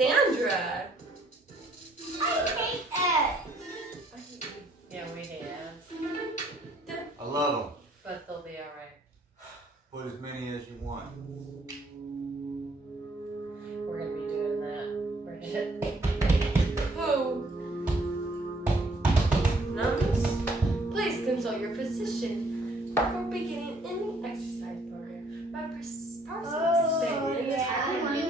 Kassandra. I hate eggs. Yeah, we hate ants. I love them. But they'll be alright. Put as many as you want. We're gonna be doing that. We're gonna... Oh. Numbers. Please consult your physician before beginning any exercise program. By yeah.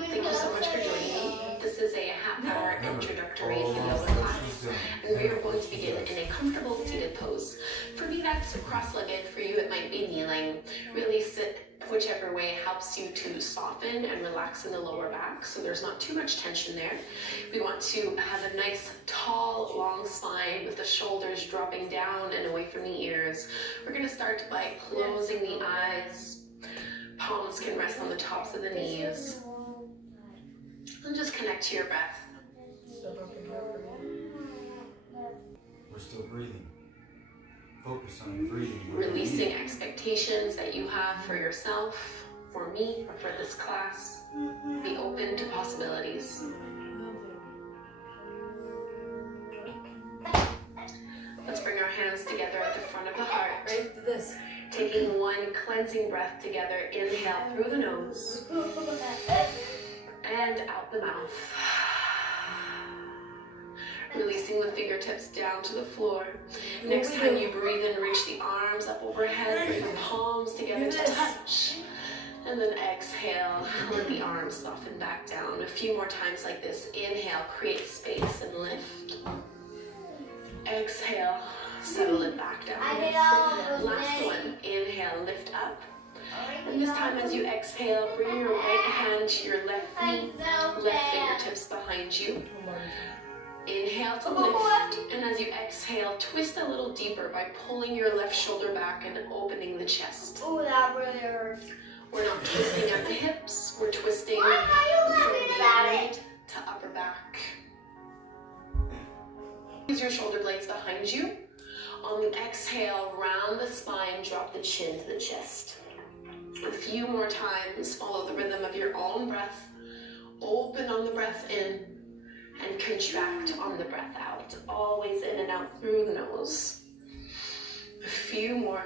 Thank you so much for joining me. This is a half-hour introductory video class, and we are going to begin in a comfortable seated pose. For me, that's cross-legged. For you, it might be kneeling. Really sit whichever way helps you to soften and relax in the lower back, so there's not too much tension there. We want to have a nice, tall, long spine with the shoulders dropping down and away from the ears. We're going to start by closing the eyes. Palms can rest on the tops of the knees. And just connect to your breath. We're still breathing. Focus on your breathing. Releasing expectations that you have for yourself, for me, or for this class. Be open to possibilities. Let's bring our hands together at the front of the heart. Right to this. Taking one cleansing breath together. Inhale through the nose and out the mouth. Releasing the fingertips down to the floor. Next time you breathe in, reach the arms up overhead, bring the palms together to touch. And then exhale, let the arms soften back down. A few more times like this. Inhale, create space and lift. Exhale, settle it back down. Last one. Inhale, lift up. And this time as you exhale, bring your right hand to your left knee, left fingertips behind you. Inhale to lift, and as you exhale, twist a little deeper by pulling your left shoulder back and opening the chest. Oh, that really hurts. We're not twisting at the hips, we're twisting from behind to upper back. Use your shoulder blades behind you. On the exhale, round the spine, drop the chin to the chest. A few more times, follow the rhythm of your own breath. Open on the breath in and contract on the breath out. Always in and out through the nose. A few more.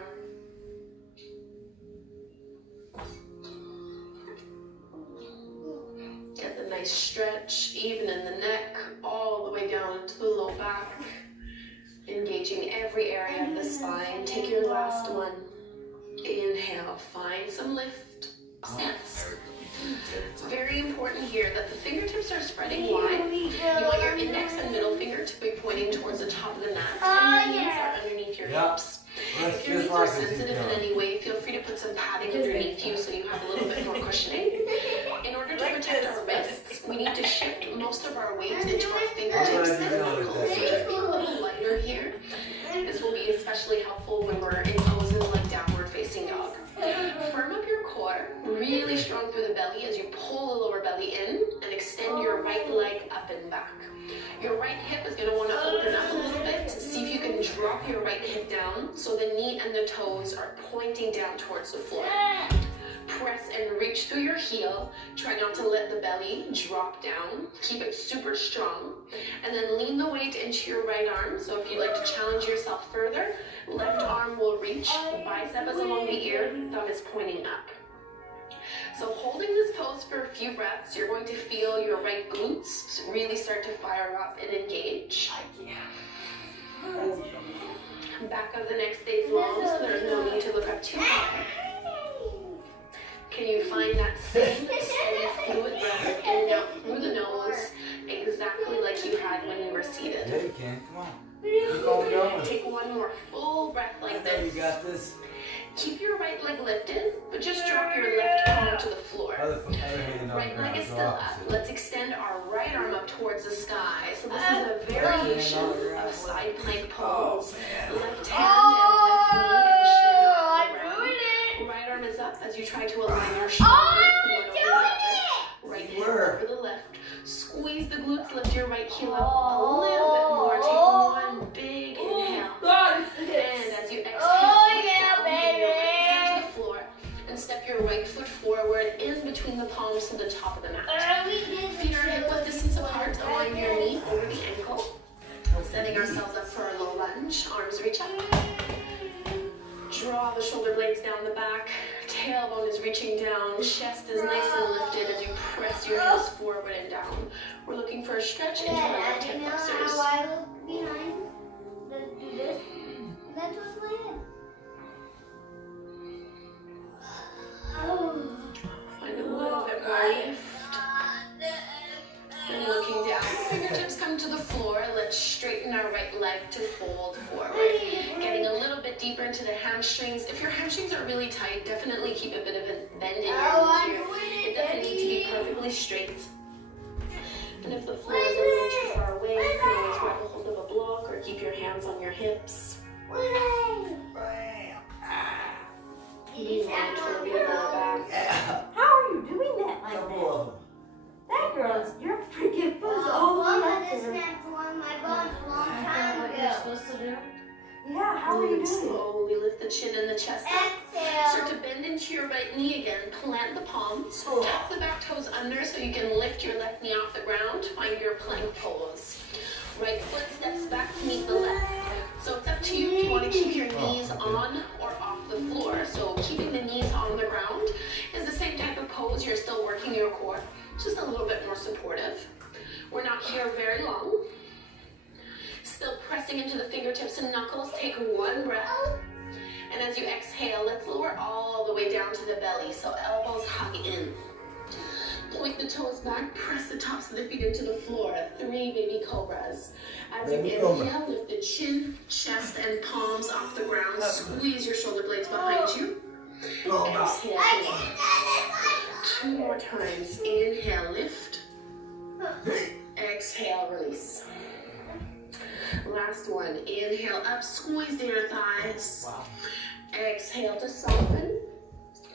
Get the nice stretch, even in the neck, all the way down to the low back. Engaging every area of the spine. Take your last one. Inhale, find some lift. Stance. Very important here that the fingertips are spreading wide. You want your index and middle finger to be pointing towards the top of the mat, and your knees are underneath your hips. If your knees are sensitive in any way, feel free to put some padding underneath you so you have a little bit more cushioning. In order to protect our wrists, we need to shift most of our weight into our fingertips and knuckles. So just be a little lighter here. This will be especially helpful when we're in poses like downward facing dog. Firm up your core, really strong through the belly as you pull the lower belly in and extend your right leg up and back. Your right hip is going to want to open up a little bit. See if you can drop your right hip down so the knee and the toes are pointing down towards the floor. Press and reach through your heel. Try not to let the belly drop down. Keep it super strong. And then lean the weight into your right arm. So if you'd like to challenge yourself further, left arm will reach. Bicep is along the ear. Thumb is pointing up. So holding this pose for a few breaths, you're going to feel your right glutes really start to fire up and engage. Back of the neck stays long, so there's no need to look up too high. Can you find that same steady fluid breath in and out through the nose, exactly like you had when you were seated? Yeah, you can. Come on. Keep on going. Take one more full breath like this. You got this. Keep your right leg lifted, but just drop your left palm to the floor. Other hand on Right the leg ground. is still up. Let's extend our right arm up towards the sky. So this is a variation of side plank pose. Left hand and left knee and shin on the ground. Right arm is up as you try to align your shoulder. Right hand over the left. Squeeze the glutes, lift your right heel up a little bit more. Take one big inhale. And as you exhale, lift your right hand to the floor and step your right foot forward in between the palms to the top of the mat. Feet are hip width distance apart, align your knee over the ankle. Setting ourselves up for a low lunge. Arms reach up. Draw the shoulder blades down the back. Tailbone is reaching down. Chest is nice and lifted as you press your hips forward and down. We're looking for a stretch into our left hip flexors. I look behind do this. That's what's my head. Find a little bit more lift. And looking down, fingertips come to the floor. Let's straighten our right leg to fold forward. Getting a little bit deeper into the hamstrings. If your hamstrings are really tight, definitely keep a bit of a bend in your knee here. It doesn't need to be perfectly straight. And if the floor is a little too far away, you can always grab a hold of a block or keep your hands on your hips. Knees on toward your lower back. How are you doing that like Couple that? of them. That girl's, your freaking foot's all the way Mama up just there. snapped one of my bones a long Isn't that time what you're ago. supposed to do? Yeah, how are you doing? Slowly lift the chin and the chest up. Exhale. Start to bend into your right knee again. Plant the palms. Tuck the back toes under so you can lift your left knee off the ground. Find your plank pose. Right foot steps back to meet the left. So it's up to you if you want to keep your knees on or off the floor. So keeping the knees on the ground is the same type of pose. You're still working your core, just a little bit more supportive. We're not here very long. Still pressing into the fingertips and knuckles. Take one breath. And as you exhale, let's lower all the way down to the belly. So elbows hug in. Point the toes back, press the tops of the feet into the floor. 3 baby cobras. As you inhale, lift the chin, chest, and palms off the ground. Squeeze your shoulder blades behind you. Exhale. 2 more times. Inhale, lift. Exhale, release. Last one. Inhale up, squeeze the inner thighs. Wow. Exhale to soften.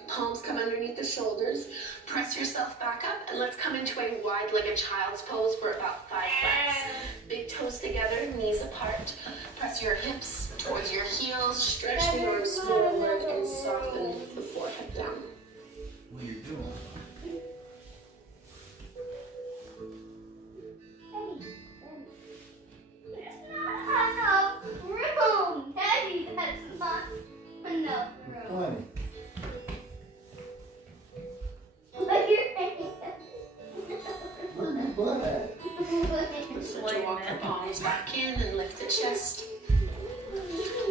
Palms come underneath the shoulders. Press yourself back up and let's come into a wide-legged child's pose for about 5 breaths. Big toes together, knees apart. Press your hips towards your heels. Stretch the arms forward and soften the forehead down. What are you doing? Enough room. Daddy, that's not enough room. Honey. Look your hand. Where's my butt at? So to walk the palms back in and lift the chest.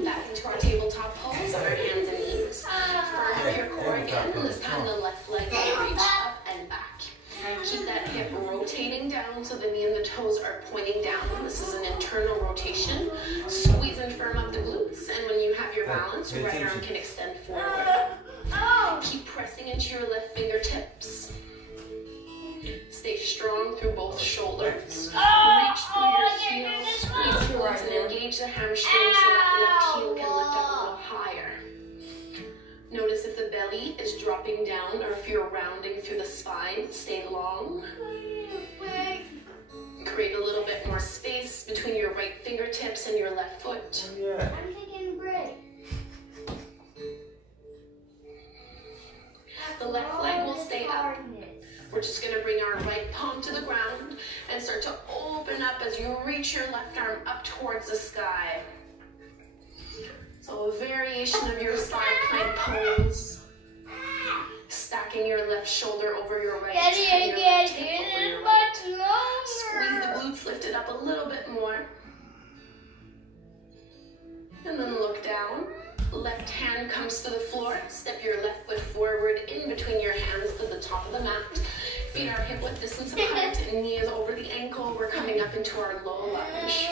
Back into our tabletop pose on our hands and knees. Firm up your core again, and this time the left leg will reach up and back. Keep that hip rotating down so the knee and the toes are pointing down. This is an internal rotation. Squeeze and firm up the glutes, and when you have your balance, your right arm can extend forward. Keep pressing into your left fingertips. Stay strong through both shoulders. Reach through your heels, squeeze your glutes, and engage the hamstrings so that left heel can lift up a little higher. Notice if the belly is dropping down or if you're rounding through the spine. Stay long. Create a little bit more space between your right fingertips and your left foot. Yeah. I'm taking a break. The left leg will stay up. We're just going to bring our right palm to the ground and start to open up as you reach your left arm up towards the sky. So a variation of your side plank pose. Stacking your left shoulder over your right and your left hip over your right. Squeeze the glutes, lift it up a little bit more. And then look down. Left hand comes to the floor. Step your left foot forward in between your hands to the top of the mat. Feet are hip width distance apart and knee is over the ankle. We're coming up into our low lunge.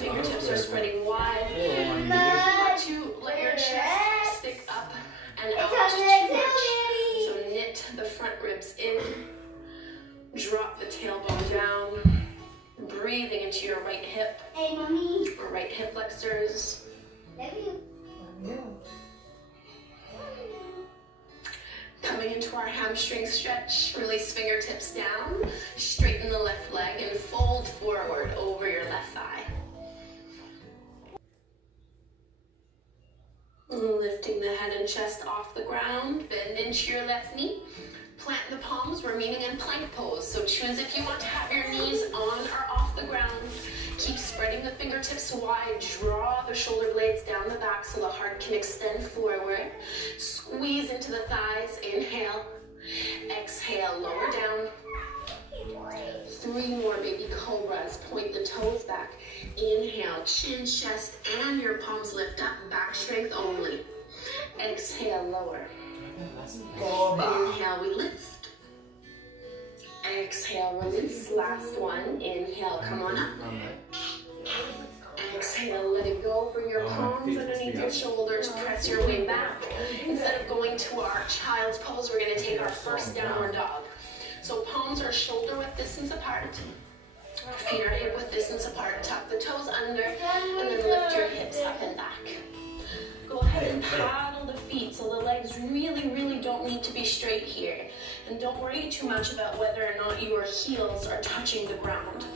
Fingertips are spreading wide. Watch you let your chest stick up and out too much. So knit the front ribs in. Drop the tailbone down. Breathing into your right hip. Hey, mommy. Or right hip flexors. Love you. Coming into our hamstring stretch. Release fingertips down. Straighten the left leg and fold forward over your left thigh. Lifting the head and chest off the ground. Bend into your left knee. Plant the palms, remaining in plank pose. So choose if you want to have your knees on or off the ground. Keep spreading the fingertips wide. Draw the shoulder blades down the back so the heart can extend forward. Squeeze into the thighs. Inhale. Exhale, lower down. 3 more baby cobras. Point the toes back. Inhale, chin, chest, and your palms lift up. Back strength only. Exhale, lower. Inhale, we lift. Exhale, release. Last one. Inhale, come on up. Exhale, let it go. Bring your palms underneath your shoulders. Press your way back. Instead of going to our child's pose, we're going to take our first downward dog. So palms are shoulder width distance apart. Feet are hip width distance apart. Tuck the toes under and then lift your hips up and back. Go ahead and paddle the feet so the legs really don't need to be straight here. And don't worry too much about whether or not your heels are touching the ground.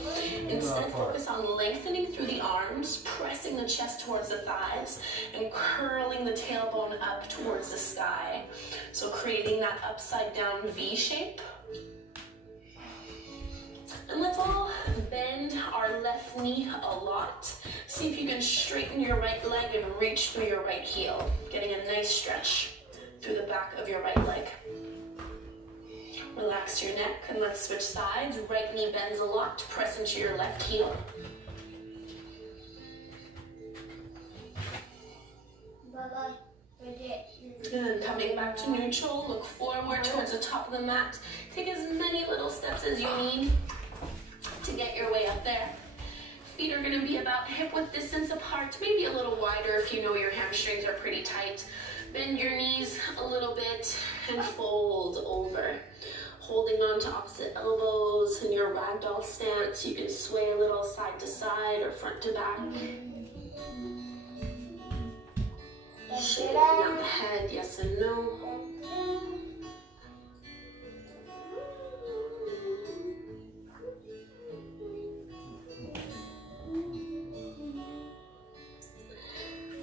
Instead, focus on lengthening through the arms, pressing the chest towards the thighs, and curling the tailbone up towards the sky. So creating that upside down V shape. And let's all bend our left knee a lot. See if you can straighten your right leg and reach through your right heel, getting a nice stretch through the back of your right leg. Relax your neck and let's switch sides. Right knee bends a lot. Press into your left heel. And then coming back to neutral, look forward towards the top of the mat. Take as many little steps as you need to get your way up there. Feet are going to be about hip width distance apart, maybe a little wider if you know your hamstrings are pretty tight. Bend your knees a little bit and fold over. Holding on to opposite elbows in your ragdoll stance. You can sway a little side to side or front to back. Shaking out the head, yes and no.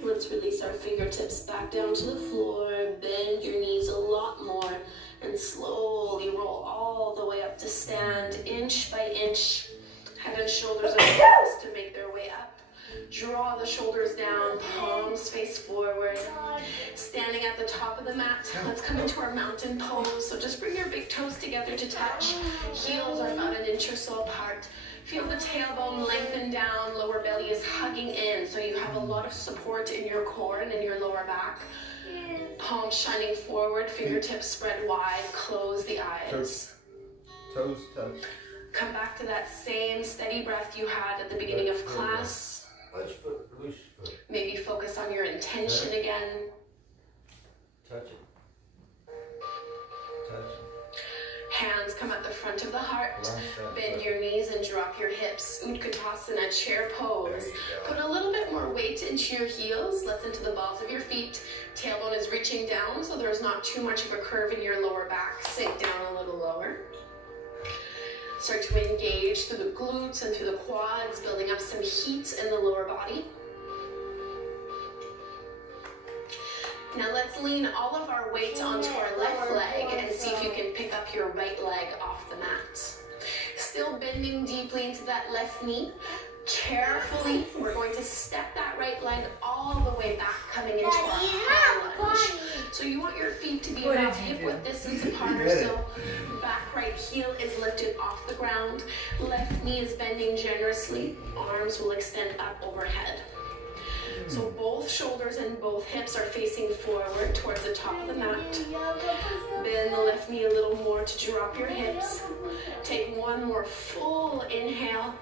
Let's release our fingertips back down to the floor. Bend your knees a lot more and slowly roll all the way up to stand, inch by inch. Head and shoulders are focused to make their way up. Draw the shoulders down, palms face forward. Standing at the top of the mat, let's come into our mountain pose. So just bring your big toes together to touch. Heels are about an inch or so apart. Feel the tailbone lengthen down, lower belly is hugging in, so you have a lot of support in your core and in your lower back. Palms shining forward, fingertips spread wide, close the eyes. Toes touch. Come back to that same steady breath you had at the beginning of class. Release foot. Maybe focus on your intention again. Touch it. Touch it. Hands come at the front of the heart. Bend your knees and drop your hips. Utkatasana, chair pose. Put a little bit more weight into your heels, less into the balls of your feet. Tailbone is reaching down, so there's not too much of a curve in your lower back. Sink down a little lower. Start to engage through the glutes and through the quads, building up some heat in the lower body. Now let's lean all of our weight onto our left leg and see if you can pick up your right leg off the mat. Still bending deeply into that left knee. Carefully, we're going to step that right leg all the way back, coming into our high lunge. So you want your feet to be about hip width distance apart or so. Back right heel is lifted off the ground. Left knee is bending generously. Arms will extend up overhead. So both shoulders and both hips are facing forward towards the top of the mat. Bend the left knee a little more to drop your hips. Take one more full inhale.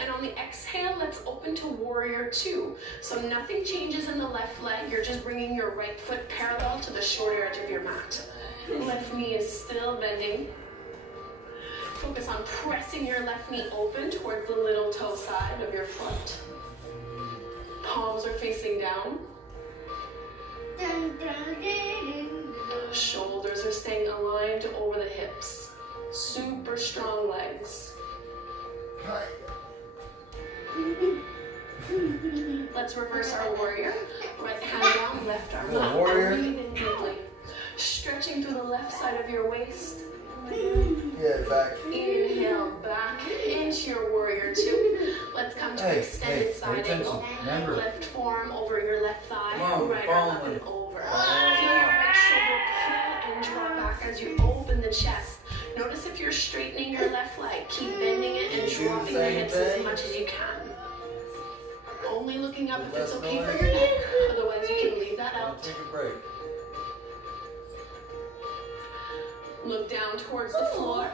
And on the exhale, let's open to warrior two. So nothing changes in the left leg. You're just bringing your right foot parallel to the shorter edge of your mat. Left knee is still bending. Focus on pressing your left knee open towards the little toe side of your foot. Palms are facing down. Shoulders are staying aligned over the hips. Super strong legs. Let's reverse our warrior. Right hand down, left arm up. Warrior. Breathe in deeply. Stretching through the left side of your waist. Yeah, back. Inhale back into your warrior two. Let's come to extended side angle. Remember. Left forearm over your left thigh. Come on, Right arm up follow me. and over. Feel your right shoulder pull and draw back as you open the chest. Notice if you're straightening your left leg. Keep bending it and dropping the hips as much as you can. Only looking up if it's okay for your neck. Otherwise, you can leave that out. Take a break. Look down towards the floor.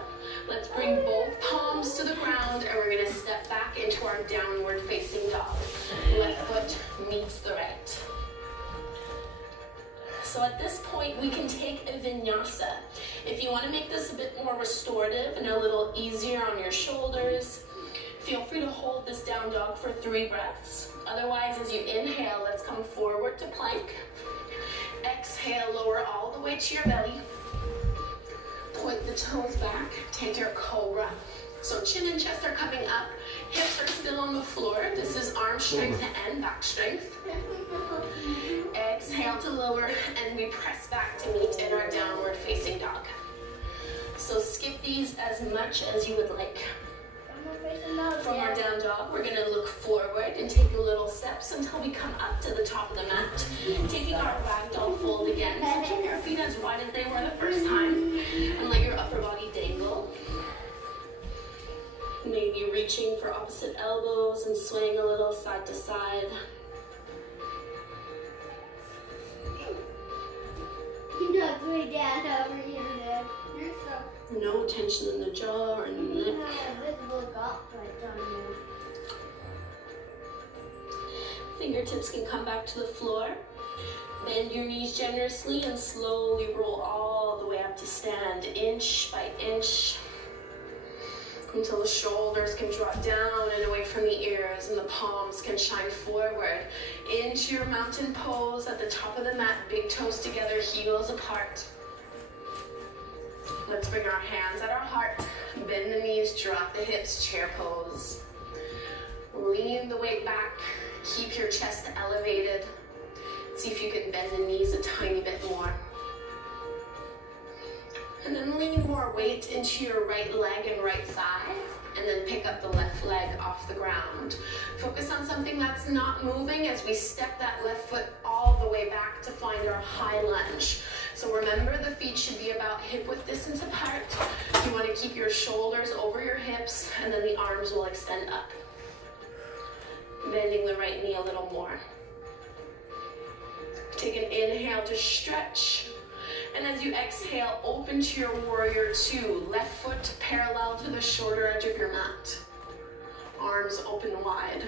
Let's bring both palms to the ground and we're going to step back into our downward facing dog. Left foot meets the right. So at this point, we can take a vinyasa. If you want to make this a bit more restorative and a little easier on your shoulders, feel free to hold this down dog for 3 breaths. Otherwise, as you inhale, let's come forward to plank. Exhale, lower all the way to your belly. Point the toes back, take your cobra. So chin and chest are coming up, hips are still on the floor. This is arm strength and back strength. Exhale to lower, and we press back to meet in our downward facing dog. So skip these as much as you would like. From our down dog, we're gonna look forward and take a little steps until we come up to the top of the mat. Taking our ragdoll fold again. So keep your feet as wide as they were the first time and let your upper body dangle. Maybe reaching for opposite elbows and swaying a little side to side. You're not going down over here, Dad. You're so... No tension in the jaw or in the neck. You have a visible gauntlet on you. Fingertips can come back to the floor. Bend your knees generously and slowly roll all the way up to stand, inch by inch, until the shoulders can drop down and away from the ears and the palms can shine forward into your mountain pose at the top of the mat, big toes together, heels apart. Let's bring our hands at our heart, bend the knees, drop the hips, chair pose. Lean the weight back, keep your chest elevated. See if you can bend the knees a tiny bit more. And then lean more weight into your right leg and right thigh, and then pick up the left leg off the ground. Focus on something that's not moving as we step that left foot all the way back to find our high lunge. So remember, the feet should be about hip width distance apart. You want to keep your shoulders over your hips, and then the arms will extend up. Bending the right knee a little more. Take an inhale to stretch. And as you exhale, open to your warrior two. Left foot parallel to the shoulder edge of your mat. Arms open wide.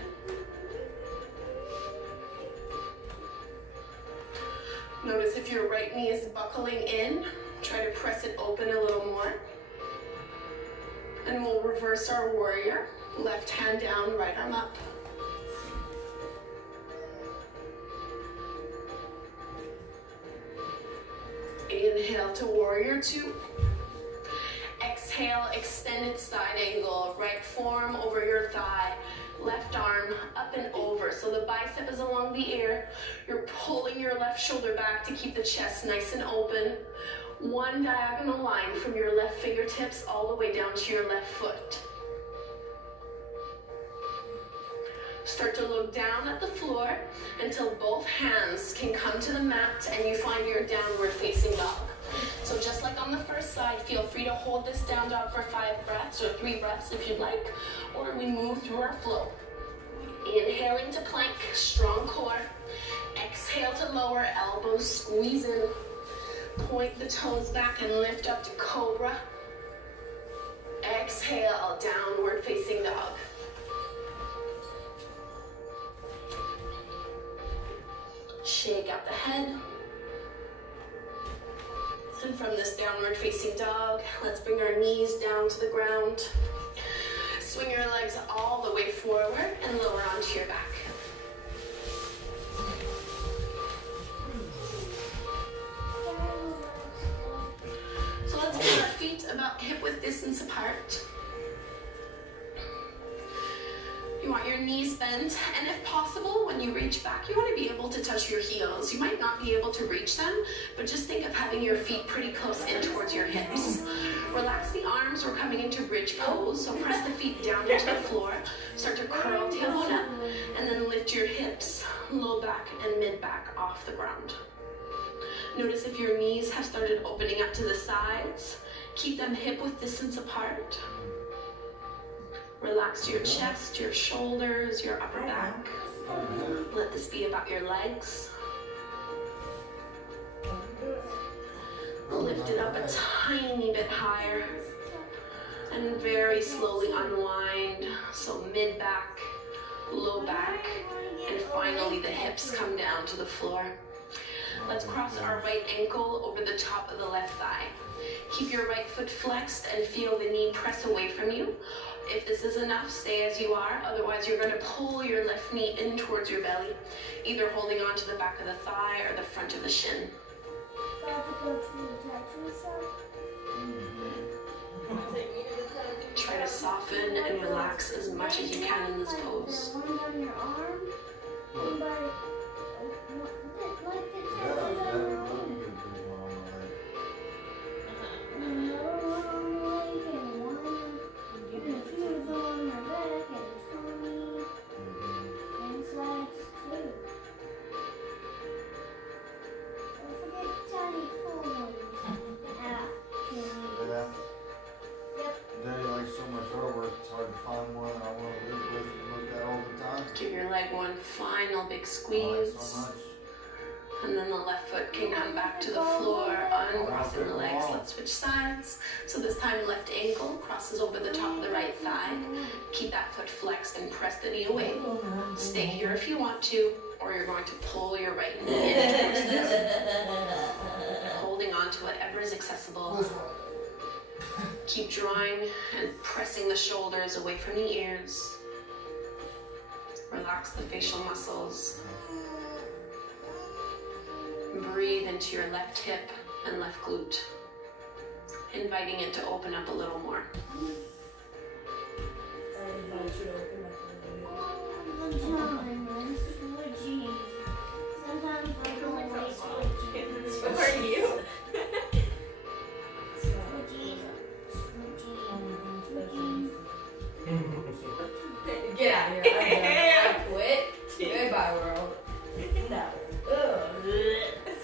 Notice if your right knee is buckling in, try to press it open a little more. And we'll reverse our warrior. Left hand down, right arm up. Inhale to warrior two. Exhale, extended side angle, right forearm over your thigh, left arm up and over. So the bicep is along the ear. You're pulling your left shoulder back to keep the chest nice and open. One diagonal line from your left fingertips all the way down to your left foot. Start to look down at the floor until both hands can come to the mat and you find your downward facing dog. So just like on the first side, feel free to hold this down dog for 5 breaths or 3 breaths if you'd like, or we move through our flow. Inhaling to plank, strong core. Exhale to lower, elbows squeeze in. Point the toes back and lift up to cobra. Exhale, downward facing dog. Shake out the head. And from this downward facing dog, let's bring our knees down to the ground. Swing your legs all the way forward and lower onto your back. So let's get our feet about hip width distance apart. You want your knees bent, and if possible, when you reach back, you want to be able to touch your heels. You might not be able to reach them, but just think of having your feet pretty close in towards your hips. Relax the arms. We're coming into bridge pose, so press the feet down into the floor. Start to curl tailbone up, and then lift your hips, low back and mid back off the ground. Notice if your knees have started opening up to the sides. Keep them hip width distance apart. Relax your chest, your shoulders, your upper back. Let this be about your legs. Lift it up a tiny bit higher. And very slowly unwind. So mid back, low back, and finally the hips come down to the floor. Let's cross our right ankle over the top of the left thigh. Keep your right foot flexed and feel the knee press away from you. If this is enough, stay as you are. Otherwise, you're going to pull your left knee in towards your belly, either holding on to the back of the thigh or the front of the shin. Try to soften and relax as much as you can in this pose. Give your leg one final big squeeze. And then the left foot can come back to the floor, uncrossing the legs. Let's switch sides. So this time left ankle crosses over the top of the right thigh. Keep that foot flexed and press the knee away. Stay here if you want to, or you're going to pull your right knee in towards the hip. Holding on to whatever is accessible. Keep drawing and pressing the shoulders away from the ears. Relax the facial muscles. Breathe into your left hip and left glute, inviting it to open up a little more. So are you? Get out of here. I quit. Goodbye, world. No.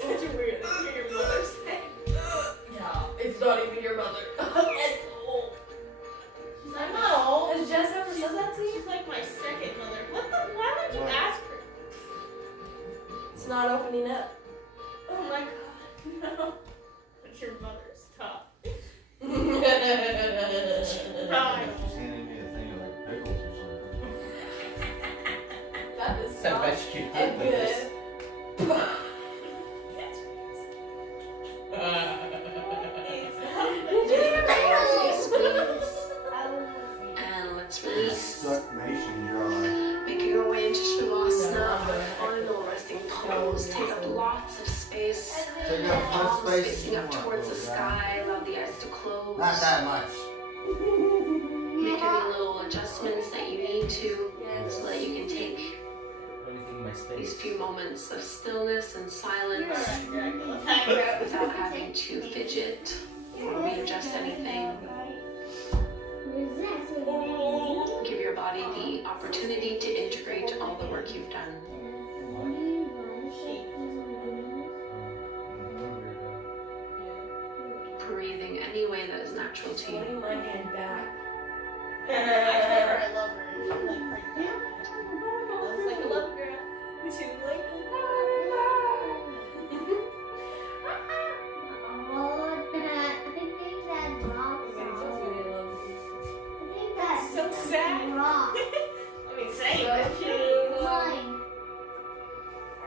Such a weird thing to hear your mother say. Yeah, it's not even your mother. It's old. She's like, I'm not old. Has Jess ever said that to you? She's like my second mother. Why would you ask her? It's not opening up. Oh my god, no. But your mother's tough. Right. She's handing me a thing of like pickles or something. That is So not much you a did with this. good. And let's release. Stuck nation dry. Making our way into Shavasana, our final resting pose. Take up lots of space. Take up much space. Facing up towards the sky. Allow the eyes to close. Not that much. Make any little adjustments that you need to, so that you can take these few moments of stillness and silence without having to fidget or readjust anything. Give your body the opportunity to integrate all the work you've done. Breathing any way that is natural to you. Putting my hand back. I told her I love her. She like freaked out. I was like, I love you, girl. She was like, So sad. I mean, say So it. cute. I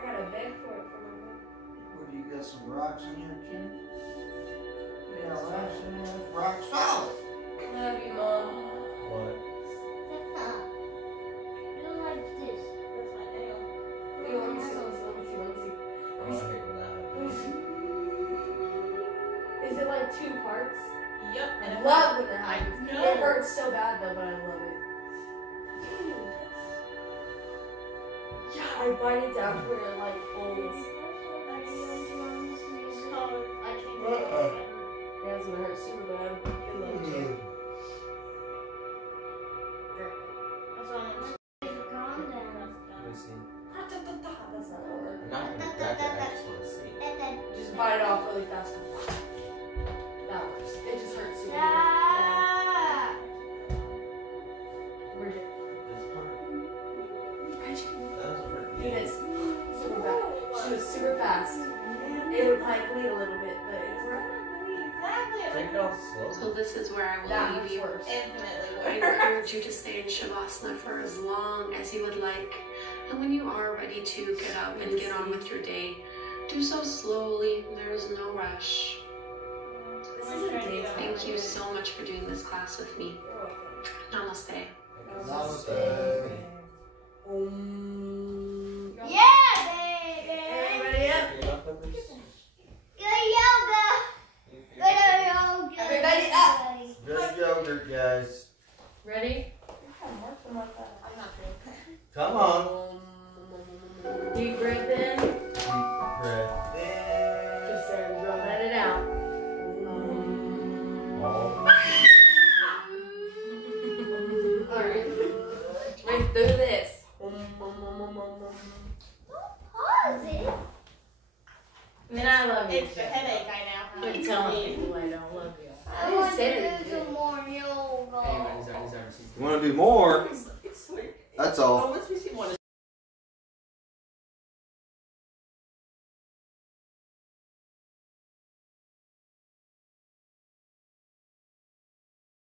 got a bag for it for my mom. What, do you got some rocks in here, Ken? You got rocks in there? Rock solid. Love you, Mom. What? That's my nail. Hey, let me see, let me see, let me see. Oh, I hate when that Let me happens. see. Is it like two parts? Yep. I love when that happens. know. It hurts so bad though, but I love it. I bite it down where it like pulls. Yeah, it's gonna hurt super bad. It loves you. Let me see. That's not gonna work. I'm not gonna grab it, I just wanna see. Just bite it off really fast. That works. It just hurts super bad. Where'd you? This part. Where'd you? That doesn't hurt. It is super bad. She was super fast. It would probably bleed a little bit, but it's Take it off slowly. So this is where I will that leave hurts you. worse. Infinitely I encourage you to stay in Shavasana for as long as you would like. And when you are ready to get up and get on with your day, do so slowly. There is no rush. This is a daytime. Thank you so much for doing this class with me. Namaste. Namaste. Yeah, baby. Everybody up. You got peppers? Good yoga. Good yoga. Everybody up. Good yogurt, guys. Ready? I'm not doing that. Come on. Deep breath in. Deep breath in. Just let it out. Alright. Right through this. Pause it. And I love you. It's the headache I now have. Quit telling people I don't love you. I want to do some more yoga. Anybody's ever seen You want to do more? It's sweet. That's all. Oh, it's